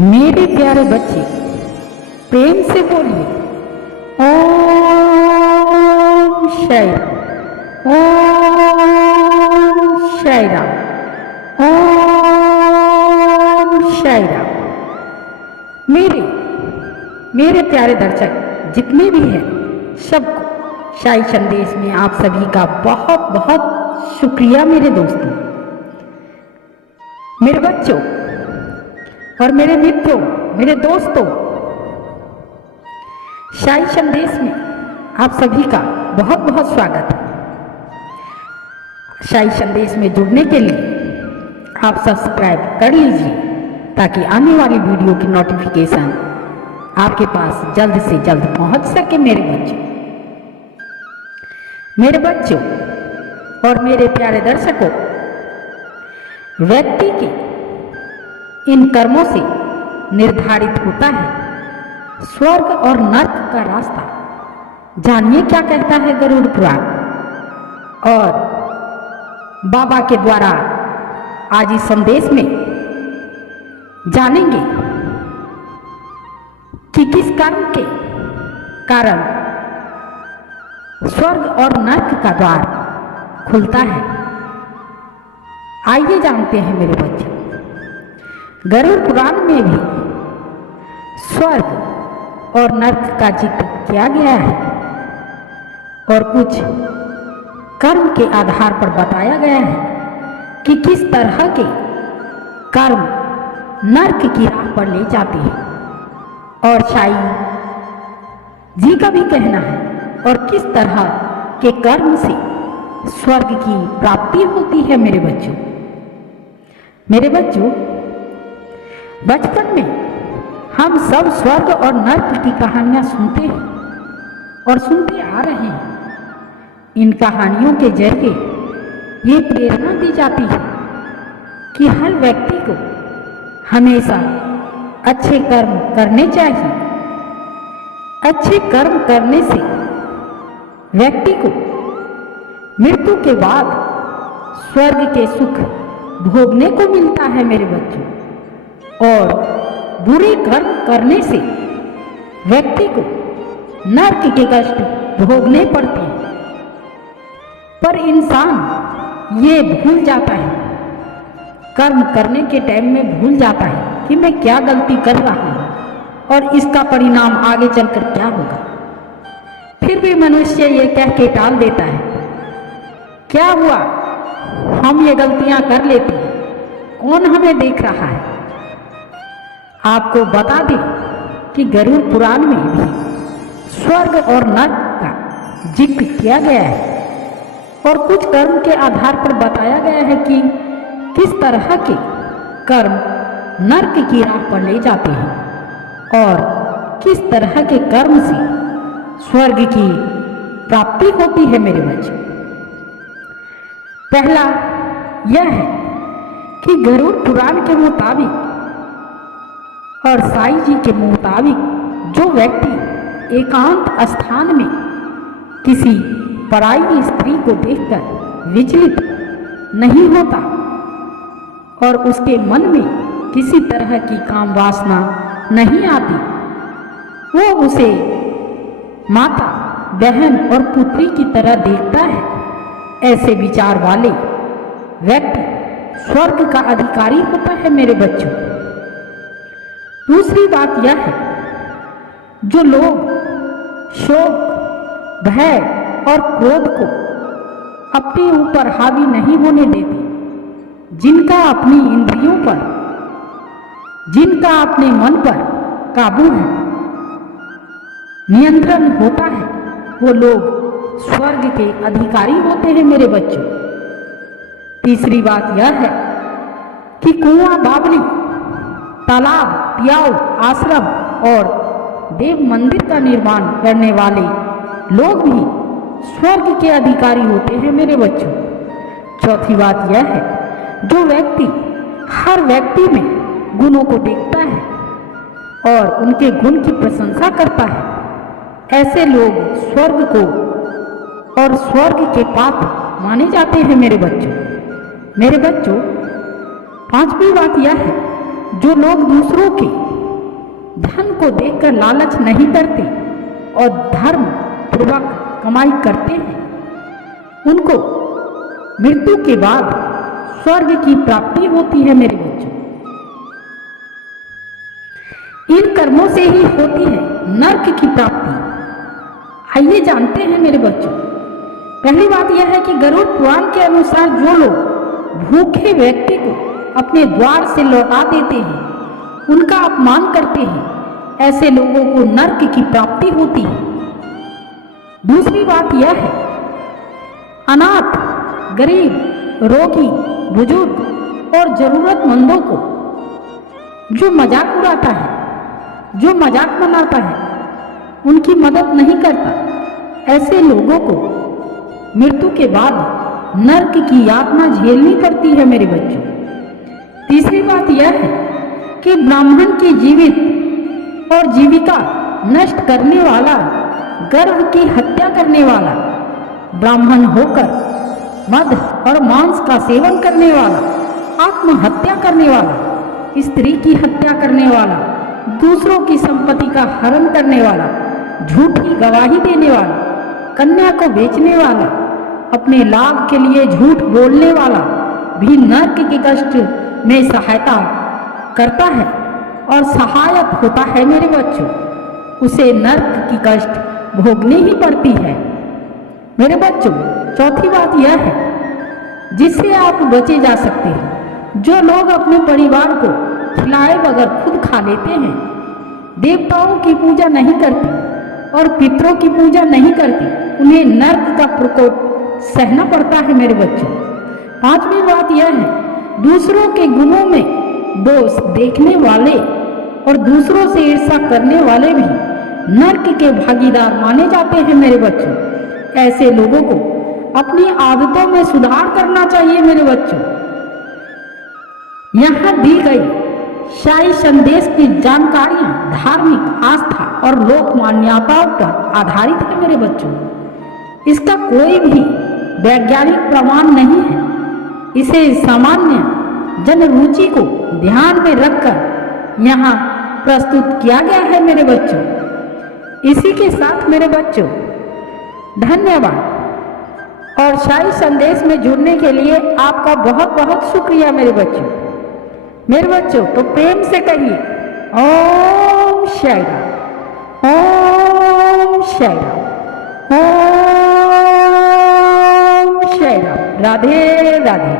मेरे प्यारे बच्चे, प्रेम से बोलिए ओम शायरा, ओम शायरा, ओम शायरा। मेरे प्यारे दर्शक जितने भी हैं सबको शाही संदेश में आप सभी का बहुत बहुत शुक्रिया। मेरे दोस्तों, मेरे बच्चों और मेरे मित्रों, मेरे दोस्तों, शाही संदेश में आप सभी का बहुत बहुत स्वागत है। शाही संदेश में जुड़ने के लिए आप सब्सक्राइब कर लीजिए ताकि आने वाली वीडियो की नोटिफिकेशन आपके पास जल्द से जल्द पहुंच सके। मेरे बच्चों और मेरे प्यारे दर्शकों, व्यक्ति के इन कर्मों से निर्धारित होता है स्वर्ग और नर्क का रास्ता। जानिए क्या कहता है गरुड़ पुराण, और बाबा के द्वारा आज इस संदेश में जानेंगे कि किस कर्म के कारण स्वर्ग और नर्क का द्वार खुलता है। आइए जानते हैं मेरे बच्चे। गरुड़ पुराण में भी स्वर्ग और नर्क का जिक्र किया गया है और कुछ कर्म के आधार पर बताया गया है कि किस तरह के कर्म नर्क की राह पर ले जाते हैं, और शाही जी का भी कहना है और किस तरह के कर्म से स्वर्ग की प्राप्ति होती है। मेरे बच्चों, बचपन में हम सब स्वर्ग और नर्क की कहानियां सुनते हैं और सुनते आ रहे हैं। इन कहानियों के जरिए ये प्रेरणा दी जाती है कि हर व्यक्ति को हमेशा अच्छे कर्म करने चाहिए। अच्छे कर्म करने से व्यक्ति को मृत्यु के बाद स्वर्ग के सुख भोगने को मिलता है मेरे बच्चों, और बुरे कर्म करने से व्यक्ति को नर्क के कष्ट भोगने पड़ते हैं। पर इंसान ये भूल जाता है, कर्म करने के टाइम में भूल जाता है कि मैं क्या गलती कर रहा हूँ और इसका परिणाम आगे चलकर क्या होगा। फिर भी मनुष्य ये कह के टाल देता है, क्या हुआ, हम ये गलतियां कर लेते हैं, कौन हमें देख रहा है। आपको बता दें कि गरुड़ पुराण में भी स्वर्ग और नर्क का जिक्र किया गया है और कुछ कर्म के आधार पर बताया गया है कि किस तरह के कर्म नर्क की राह पर ले जाते हैं और किस तरह के कर्म से स्वर्ग की प्राप्ति होती है। मेरे बच्चे, पहला यह है कि गरुड़ पुराण के मुताबिक और साईं जी के मुताबिक जो व्यक्ति एकांत स्थान में किसी पराई स्त्री को देखकर विचलित नहीं होता और उसके मन में किसी तरह की काम वासना नहीं आती, वो उसे माता, बहन और पुत्री की तरह देखता है। ऐसे विचार वाले व्यक्ति स्वर्ग का अधिकारी होता है। मेरे बच्चों, दूसरी बात यह है, जो लोग शोक, भय और क्रोध को अपने ऊपर हावी नहीं होने देते, जिनका अपनी इंद्रियों पर, जिनका अपने मन पर काबू है, नियंत्रण होता है, वो लोग स्वर्ग के अधिकारी होते हैं। मेरे बच्चों, तीसरी बात यह है कि कुआं, बावली, तालाब, पियाऊ, आश्रम और देव मंदिर का निर्माण करने वाले लोग भी स्वर्ग के अधिकारी होते हैं। मेरे बच्चों, चौथी बात यह है, जो व्यक्ति हर व्यक्ति में गुणों को देखता है और उनके गुण की प्रशंसा करता है, ऐसे लोग स्वर्ग को और स्वर्ग के पात्र माने जाते हैं। मेरे बच्चों, पांचवी बात यह है, जो लोग दूसरों के धन को देखकर लालच नहीं करते और धर्म पूर्वक कमाई करते हैं, उनको मृत्यु के बाद स्वर्ग की प्राप्ति होती है मेरे बच्चों। इन कर्मों से ही होती है नरक की प्राप्ति। आइए जानते हैं मेरे बच्चों। पहली बात यह है कि गरुड़ पुराण के अनुसार जो लोग भूखे व्यक्ति को अपने द्वार से लौटा देते हैं, उनका अपमान करते हैं, ऐसे लोगों को नरक की प्राप्ति होती है। दूसरी बात यह है, अनाथ, गरीब, रोगी, बुजुर्ग और जरूरतमंदों को जो मजाक उड़ाता है, जो मजाक मनाता है, उनकी मदद नहीं करता, ऐसे लोगों को मृत्यु के बाद नरक की यातना झेलनी पड़ती है मेरे बच्चों। तीसरी बात यह है कि ब्राह्मण की जीवित और जीविका नष्ट करने वाला, गर्भ की हत्या करने वाला, ब्राह्मण होकर मद और मांस का सेवन करने वाला, आत्महत्या करने वाला, स्त्री की हत्या करने वाला, दूसरों की संपत्ति का हरण करने वाला, झूठी गवाही देने वाला, कन्या को बेचने वाला, अपने लाभ के लिए झूठ बोलने वाला भी नरक के कष्ट में सहायता करता है और सहायक होता है मेरे बच्चों। उसे नरक की कष्ट भोगनी ही पड़ती है मेरे बच्चों। चौथी बात यह है जिससे आप बचे जा सकते हैं, जो लोग अपने परिवार को खिलाए बगैर खुद खा लेते हैं, देवताओं की पूजा नहीं करते और पितरों की पूजा नहीं करते, उन्हें नरक का प्रकोप सहना पड़ता है मेरे बच्चों। पांचवी बात यह है, दूसरों के गुणों में दोष देखने वाले और दूसरों से ईर्ष्या करने वाले भी नरक के भागीदार माने जाते हैं मेरे बच्चों। ऐसे लोगों को अपनी आदतों में सुधार करना चाहिए मेरे बच्चों। यहाँ दी गई शाही संदेश की जानकारियां धार्मिक आस्था और लोक मान्यताओं पर आधारित है मेरे बच्चों। इसका कोई भी वैज्ञानिक प्रमाण नहीं है। इसे सामान्य जन रुचि को ध्यान में रखकर यहाँ प्रस्तुत किया गया है मेरे बच्चों। इसी के साथ मेरे बच्चों धन्यवाद और शाही संदेश में जुड़ने के लिए आपका बहुत बहुत शुक्रिया मेरे बच्चों। मेरे बच्चों तो प्रेम से कहिए ओम शाई राम, ओम शाई राम, ओम शाई राम। राधे राधे।